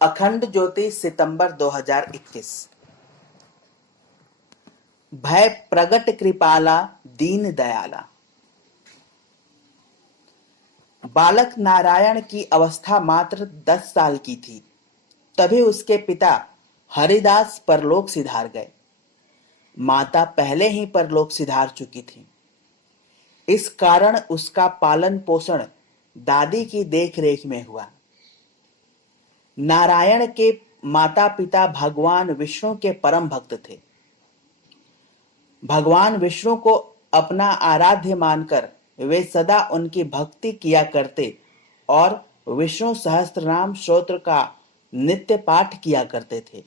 अखंड ज्योति सितंबर 2021। भय प्रगट कृपाला दीन दयाला। बालक नारायण की अवस्था मात्र 10 साल की थी, तभी उसके पिता हरिदास परलोक सिधार गए। माता पहले ही परलोक सिधार चुकी थी। इस कारण उसका पालन पोषण दादी की देखरेख में हुआ। नारायण के माता पिता भगवान विष्णु के परम भक्त थे। भगवान विष्णु को अपना आराध्य मानकर वे सदा उनकी भक्ति किया करते और विष्णु सहस्त्रनाम स्तोत्र का नित्य पाठ किया करते थे।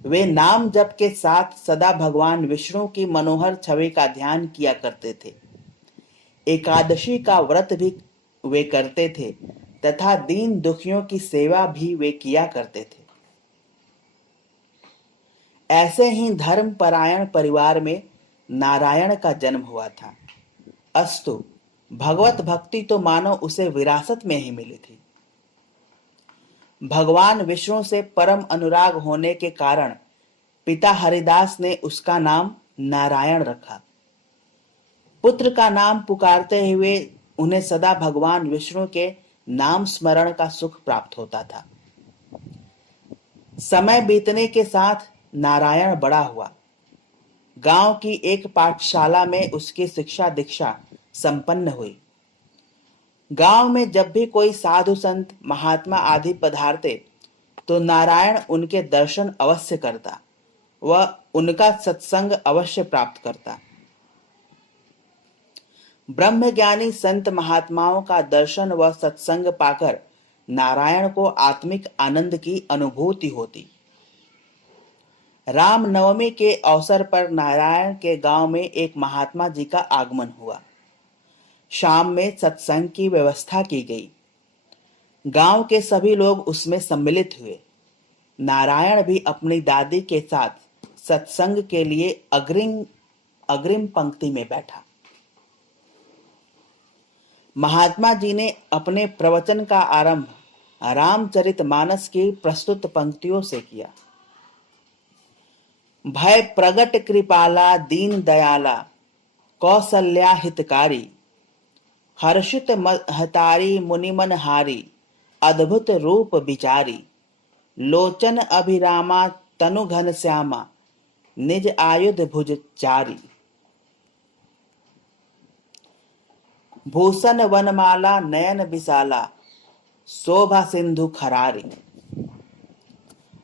वे नाम जप के साथ सदा भगवान विष्णु की मनोहर छवि का ध्यान किया करते थे। एकादशी का व्रत भी वे करते थे तथा दीन दुखियों की सेवा भी वे किया करते थे। ऐसे ही धर्म परायण परिवार में नारायण का जन्म हुआ था। अस्तु, भगवत भक्ति तो मानो उसे विरासत में ही मिली थी। भगवान विष्णु से परम अनुराग होने के कारण पिता हरिदास ने उसका नाम नारायण रखा। पुत्र का नाम पुकारते हुए उन्हें सदा भगवान विष्णु के नाम स्मरण का सुख प्राप्त होता था। समय बीतने के साथ नारायण बड़ा हुआ। गांव की एक पाठशाला में उसकी शिक्षा दीक्षा संपन्न हुई। गांव में जब भी कोई साधु संत महात्मा आदि पधारते तो नारायण उनके दर्शन अवश्य करता, वह उनका सत्संग अवश्य प्राप्त करता। ब्रह्मज्ञानी संत महात्माओं का दर्शन व सत्संग पाकर नारायण को आत्मिक आनंद की अनुभूति होती। राम नवमी के अवसर पर नारायण के गांव में एक महात्मा जी का आगमन हुआ। शाम में सत्संग की व्यवस्था की गई। गांव के सभी लोग उसमें सम्मिलित हुए। नारायण भी अपनी दादी के साथ सत्संग के लिए अग्रिम पंक्ति में बैठा। महात्मा जी ने अपने प्रवचन का आरंभ रामचरितमानस की प्रस्तुत पंक्तियों से किया। भय प्रगट कृपाला दीन दयाला, कौसल्या हितकारी, हर्षित महतारी मुनिमन हारी, अद्भुत रूप विचारी, लोचन अभिरामा तनु घन श्यामा, निज आयुध भुज चारी, भूषण वनमाला नयन विशाला, शोभा सिंधु खरारी।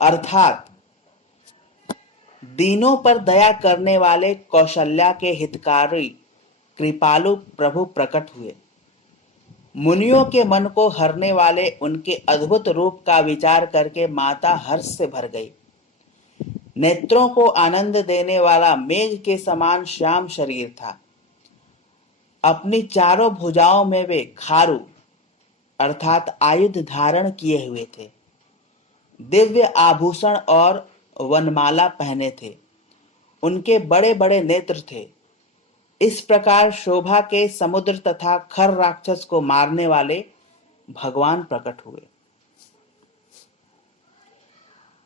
अर्थात दीनों पर दया करने वाले कौशल्या के हितकारी कृपालु प्रभु प्रकट हुए। मुनियों के मन को हरने वाले उनके अद्भुत रूप का विचार करके माता हर्ष से भर गई। नेत्रों को आनंद देने वाला मेघ के समान श्याम शरीर था। अपनी चारों भुजाओं में वे खारू अर्थात आयुध धारण किए हुए थे। दिव्य आभूषण और वनमाला पहने थे। उनके बड़े बड़े नेत्र थे। इस प्रकार शोभा के समुद्र तथा खर राक्षस को मारने वाले भगवान प्रकट हुए।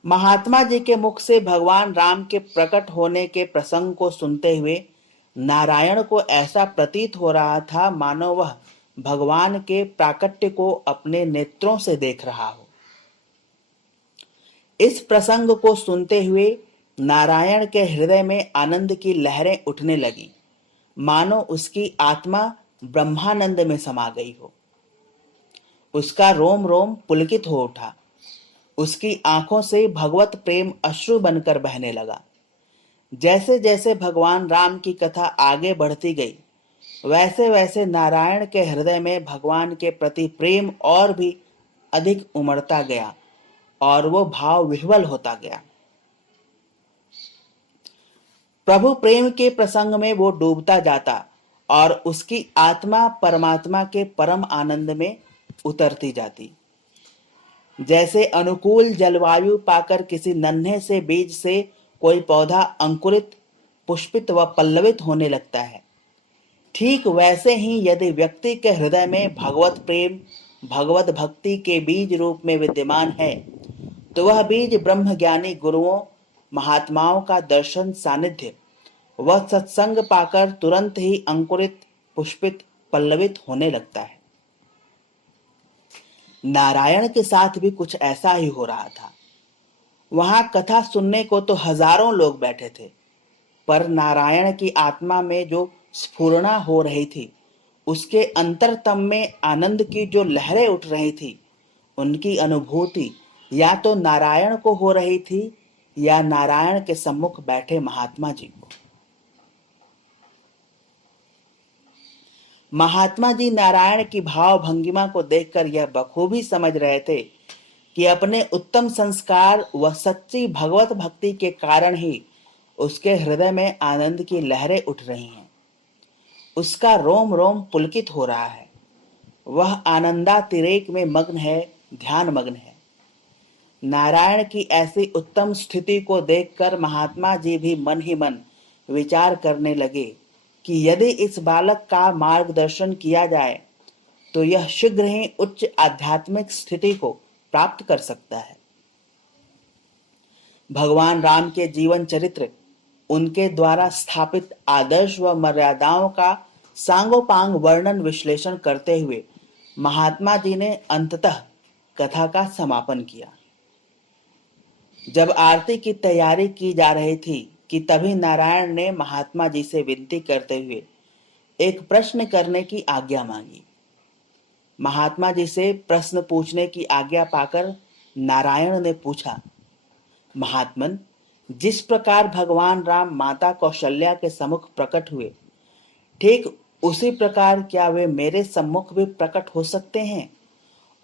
महात्मा जी के मुख से भगवान राम के प्रकट होने के प्रसंग को सुनते हुए नारायण को ऐसा प्रतीत हो रहा था मानो वह भगवान के प्राकट्य को अपने नेत्रों से देख रहा हो। इस प्रसंग को सुनते हुए नारायण के हृदय में आनंद की लहरें उठने लगी, मानो उसकी आत्मा ब्रह्मानंद में समा गई हो। उसका रोम रोम पुलकित हो उठा। उसकी आंखों से भगवत प्रेम अश्रु बनकर बहने लगा। जैसे जैसे भगवान राम की कथा आगे बढ़ती गई, वैसे वैसे नारायण के हृदय में भगवान के प्रति प्रेम और भी अधिक उमड़ता गया और वो भाव विह्वल होता गया। प्रभु प्रेम के प्रसंग में वो डूबता जाता और उसकी आत्मा परमात्मा के परम आनंद में उतरती जाती। जैसे अनुकूल जलवायु पाकर किसी नन्हे से बीज से कोई पौधा अंकुरित, पुष्पित व पल्लवित होने लगता है, ठीक वैसे ही यदि व्यक्ति के हृदय में भगवत प्रेम भगवत भक्ति के बीज रूप में विद्यमान है, तो वह बीज ब्रह्मज्ञानी गुरुओं महात्माओं का दर्शन सानिध्य वह सत्संग पाकर तुरंत ही अंकुरित पुष्पित पल्लवित होने लगता है। नारायण के साथ भी कुछ ऐसा ही हो रहा था। वहां कथा सुनने को तो हजारों लोग बैठे थे, पर नारायण की आत्मा में जो स्फुरणा हो रही थी, उसके अंतरतम में आनंद की जो लहरें उठ रही थी, उनकी अनुभूति या तो नारायण को हो रही थी या नारायण के सम्मुख बैठे महात्मा जी को। महात्मा जी नारायण की भाव भंगिमा को देखकर यह बखूबी समझ रहे थे कि अपने उत्तम संस्कार व सच्ची भगवत भक्ति के कारण ही उसके हृदय में आनंद की लहरें उठ रही हैं। उसका रोम रोम पुलकित हो रहा है। वह आनंदातिरेक में मग्न है, ध्यान मग्न है। नारायण की ऐसी उत्तम स्थिति को देखकर महात्मा जी भी मन ही मन विचार करने लगे कि यदि इस बालक का मार्गदर्शन किया जाए तो यह शीघ्र ही उच्च आध्यात्मिक स्थिति को प्राप्त कर सकता है। भगवान राम के जीवन चरित्र, उनके द्वारा स्थापित आदर्श व मर्यादाओं का सांगोपांग वर्णन विश्लेषण करते हुए महात्मा जी ने अंततः कथा का समापन किया। जब आरती की तैयारी की जा रही थी कि तभी नारायण ने महात्मा जी से विनती करते हुए एक प्रश्न करने की आज्ञा मांगी। महात्मा जी से प्रश्न पूछने की आज्ञा पाकर नारायण ने पूछा, महात्मन, जिस प्रकार भगवान राम माता कौशल्या के सम्मुख प्रकट हुए, ठीक उसी प्रकार क्या वे मेरे सम्मुख भी प्रकट हो सकते हैं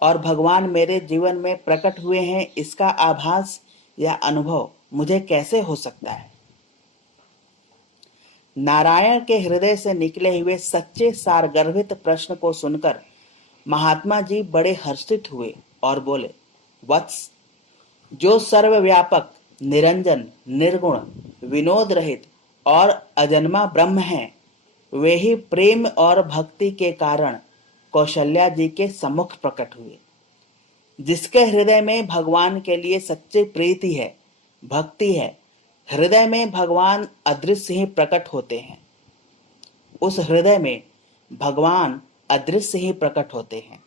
और भगवान मेरे जीवन में प्रकट हुए हैं, इसका आभास या अनुभव मुझे कैसे हो सकता है? नारायण के हृदय से निकले हुए सच्चे सारगर्भित प्रश्न को सुनकर महात्मा जी बड़े हर्षित हुए और बोले, वत्स, जो सर्वव्यापक, निरंजन, निर्गुण, विनोद रहित और अजन्मा ब्रह्म है, वे ही प्रेम और भक्ति के कारण कौशल्या जी के सम्मुख प्रकट हुए। जिसके हृदय में भगवान के लिए सच्ची प्रीति है, भक्ति है, हृदय में भगवान अदृश्य ही प्रकट होते हैं। उस हृदय में भगवान अदृश्य ही प्रकट होते हैं।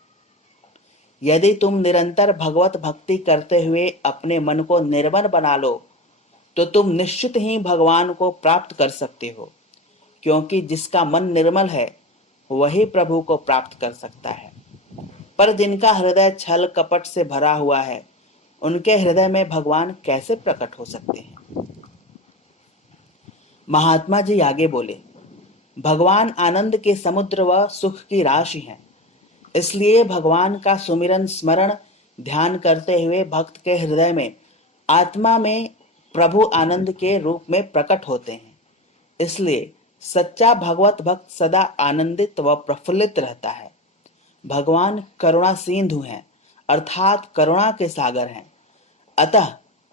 यदि तुम निरंतर भगवत भक्ति करते हुए अपने मन को निर्मल बना लो तो तुम निश्चित ही भगवान को प्राप्त कर सकते हो, क्योंकि जिसका मन निर्मल है वही प्रभु को प्राप्त कर सकता है। पर जिनका हृदय छल कपट से भरा हुआ है, उनके हृदय में भगवान कैसे प्रकट हो सकते हैं? महात्मा जी आगे बोले, भगवान आनंद के समुद्र व सुख की राशि हैं। इसलिए भगवान का सुमिरन स्मरण ध्यान करते हुए भक्त के हृदय में आत्मा में प्रभु आनंद के रूप में प्रकट होते हैं। इसलिए सच्चा भगवत भक्त सदा आनंदित व प्रफुल्लित रहता है। भगवान करुणा सिंधु हैं, अर्थात करुणा के सागर हैं। अतः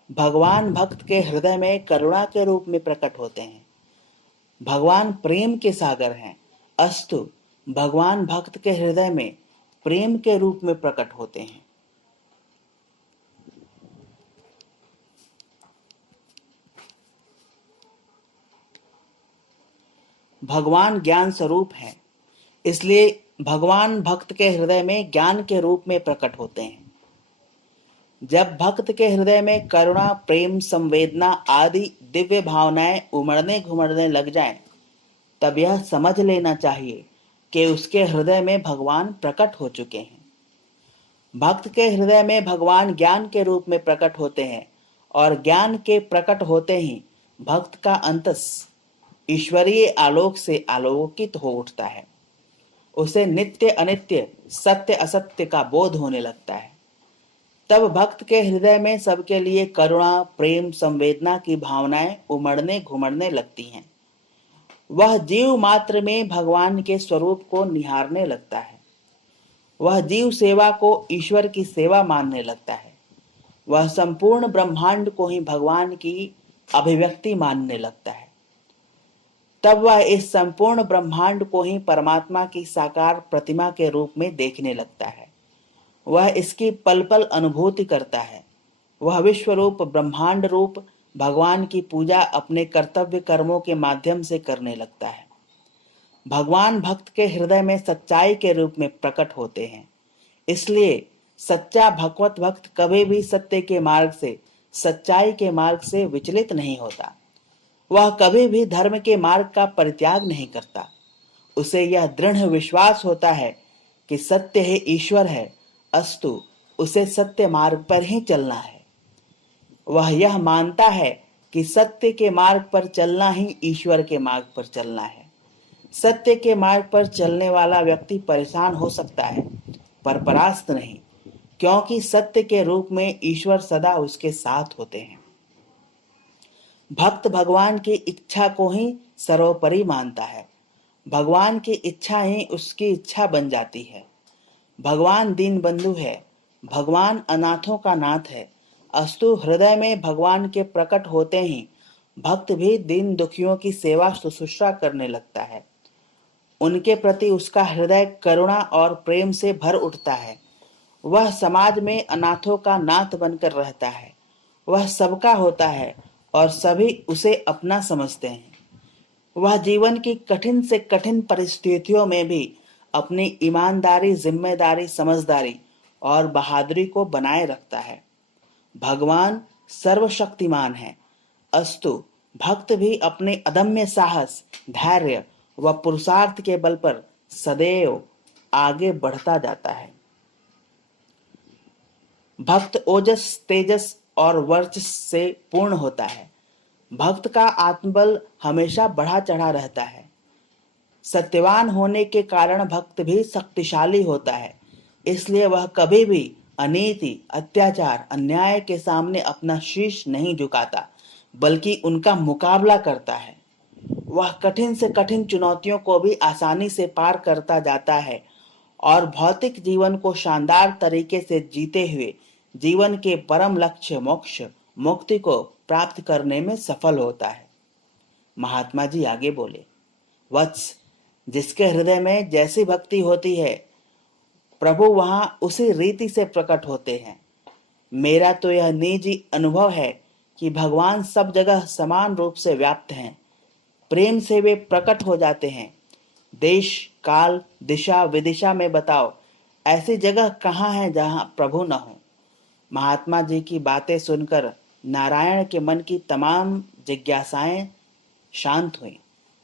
भगवान भक्त के हृदय में करुणा के रूप में प्रकट होते हैं। भगवान प्रेम के सागर हैं, अस्तु भगवान भक्त के हृदय में प्रेम के रूप में प्रकट होते हैं। भगवान ज्ञान स्वरूप हैं, इसलिए भगवान भक्त के हृदय में ज्ञान के रूप में प्रकट होते हैं। जब भक्त के हृदय में करुणा, प्रेम, संवेदना आदि दिव्य भावनाएं उमड़ने घुमड़ने लग जाएं, तब यह समझ लेना चाहिए कि उसके हृदय में भगवान प्रकट हो चुके हैं। भक्त के हृदय में भगवान ज्ञान के रूप में प्रकट होते हैं और ज्ञान के प्रकट होते ही भक्त का अंतस ईश्वरीय आलोक से आलोकित हो उठता है। उसे नित्य अनित्य, सत्य असत्य का बोध होने लगता है। तब भक्त के हृदय में सबके लिए करुणा, प्रेम, संवेदना की भावनाएं उमड़ने घुमड़ने लगती हैं। वह जीव मात्र में भगवान के स्वरूप को निहारने लगता है। वह जीव सेवा को ईश्वर की सेवा मानने लगता है। वह संपूर्ण ब्रह्मांड को ही भगवान की अभिव्यक्ति मानने लगता है। तब वह इस संपूर्ण ब्रह्मांड को ही परमात्मा की साकार प्रतिमा के रूप में देखने लगता है। वह इसकी पल पल अनुभूति करता है। वह विश्व रूप ब्रह्मांड रूप भगवान की पूजा अपने कर्तव्य कर्मों के माध्यम से करने लगता है। भगवान भक्त के हृदय में सच्चाई के रूप में प्रकट होते हैं। इसलिए सच्चा भगवत भक्त कभी भी सत्य के मार्ग से, सच्चाई के मार्ग से विचलित नहीं होता। वह कभी भी धर्म के मार्ग का परित्याग नहीं करता। उसे यह दृढ़ विश्वास होता है कि सत्य ही ईश्वर है, अस्तु उसे सत्य मार्ग पर ही चलना है। वह यह मानता है कि सत्य के मार्ग पर चलना ही ईश्वर के मार्ग पर चलना है। सत्य के मार्ग पर चलने वाला व्यक्ति परेशान हो सकता है, पर परास्त नहीं, क्योंकि सत्य के रूप में ईश्वर सदा उसके साथ होते हैं। भक्त भगवान की इच्छा को ही सर्वोपरि मानता है। भगवान की इच्छा ही उसकी इच्छा बन जाती है। भगवान दीन बंधु है, भगवान अनाथों का नाथ है। अस्तु हृदय में भगवान के प्रकट होते ही भक्त भी दीन दुखियों की सेवा शुश्रूषा करने लगता है। उनके प्रति उसका हृदय करुणा और प्रेम से भर उठता है। वह समाज में अनाथों का नाथ बनकर रहता है। वह सबका होता है और सभी उसे अपना समझते हैं। वह जीवन की कठिन से कठिन परिस्थितियों में भी अपनी ईमानदारी, जिम्मेदारी, समझदारी और बहादुरी को बनाए रखता है। भगवान सर्वशक्तिमान है, अस्तु भक्त भी अपने अदम्य साहस, धैर्य व पुरुषार्थ के बल पर सदैव आगे बढ़ता जाता है। भक्त ओजस, तेजस और वर्चस्व से पूर्ण होता है। भक्त का आत्मबल हमेशा बढ़ा चढ़ा रहता है। सत्यवान होने के कारण भक्त भी शक्तिशाली होता है। इसलिए वह कभी भी अनीति, अत्याचार, अन्याय के सामने अपना शीश नहीं झुकाता, बल्कि उनका मुकाबला करता है। वह कठिन से कठिन चुनौतियों को भी आसानी से पार करता जाता है और भौतिक जीवन को शानदार तरीके से जीते हुए जीवन के परम लक्ष्य मोक्ष, मुक्ति को प्राप्त करने में सफल होता है। महात्मा जी आगे बोले, वत्स, जिसके हृदय में जैसी भक्ति होती है, प्रभु वहां उसी रीति से प्रकट होते हैं। मेरा तो यह निजी अनुभव है कि भगवान सब जगह समान रूप से व्याप्त हैं। प्रेम से वे प्रकट हो जाते हैं। देश, काल, दिशा, विदिशा में बताओ, ऐसी जगह कहाँ है जहां प्रभु न हो। महात्मा जी की बातें सुनकर नारायण के मन की तमाम जिज्ञासाएं शांत हुई।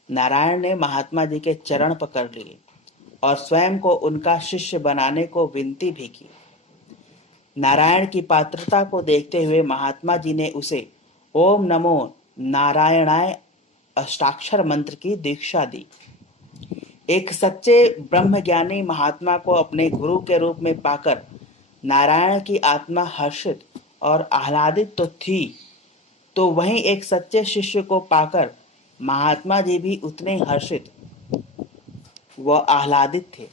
नारायण ने महात्मा जी के चरण पकड़ लिए और स्वयं को उनका शिष्य बनाने को विनती भी की। नारायण की पात्रता को देखते हुए महात्मा जी ने उसे ओम नमो नारायणाय अष्टाक्षर मंत्र की दीक्षा दी। एक सच्चे ब्रह्मज्ञानी महात्मा को अपने गुरु के रूप में पाकर नारायण की आत्मा हर्षित और आह्लादित तो थी, तो वहीं एक सच्चे शिष्य को पाकर महात्मा जी भी उतने हर्षित व आह्लादित थे।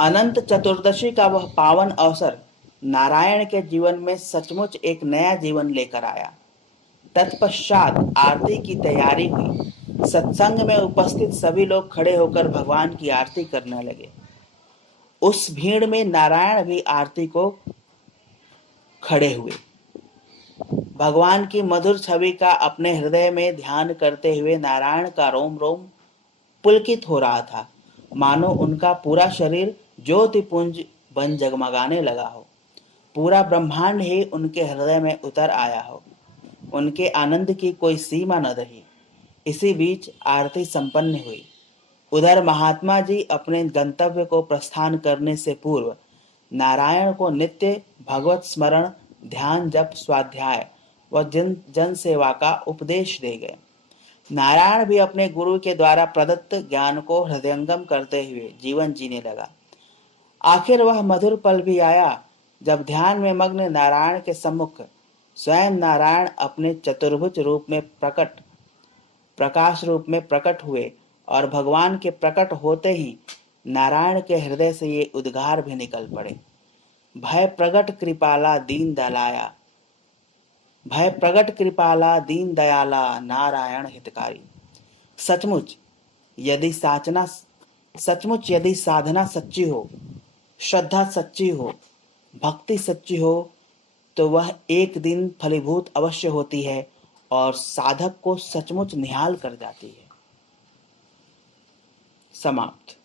अनंत चतुर्दशी का वह पावन अवसर नारायण के जीवन में सचमुच एक नया जीवन लेकर आया। तत्पश्चात आरती की तैयारी हुई। सत्संग में उपस्थित सभी लोग खड़े होकर भगवान की आरती करने लगे। उस भीड़ में नारायण भी आरती को खड़े हुए। भगवान की मधुर छवि का अपने हृदय में ध्यान करते हुए नारायण का रोम रोम पुलकित हो रहा था, मानो उनका पूरा शरीर ज्योतिपुंज बन जगमगाने लगा हो। पूरा ब्रह्मांड ही उनके हृदय में उतर आया हो। उनके आनंद की कोई सीमा न रही। इसी बीच आरती संपन्न हुई। उधर महात्मा जी अपने गंतव्य को प्रस्थान करने से पूर्व नारायण को नित्य भगवत स्मरण, ध्यान, जप, स्वाध्याय व जन सेवा का उपदेश दे गए। नारायण भी अपने गुरु के द्वारा प्रदत्त ज्ञान को हृदयंगम करते हुए जीवन जीने लगा। आखिर वह मधुर पल भी आया जब ध्यान में मग्न नारायण के सम्मुख स्वयं नारायण अपने चतुर्भुज रूप में प्रकाश रूप में प्रकट हुए और भगवान के प्रकट होते ही नारायण के हृदय से ये उद्गार भी निकल पड़े, भय प्रगट कृपाला दीन दयाला, भय प्रगट कृपाला दीन दयाला नारायण हितकारी। सचमुच यदि सचमुच यदि साधना सच्ची हो, श्रद्धा सच्ची हो, भक्ति सच्ची हो, तो वह एक दिन फलीभूत अवश्य होती है और साधक को सचमुच निहाल कर जाती है। समाप्त।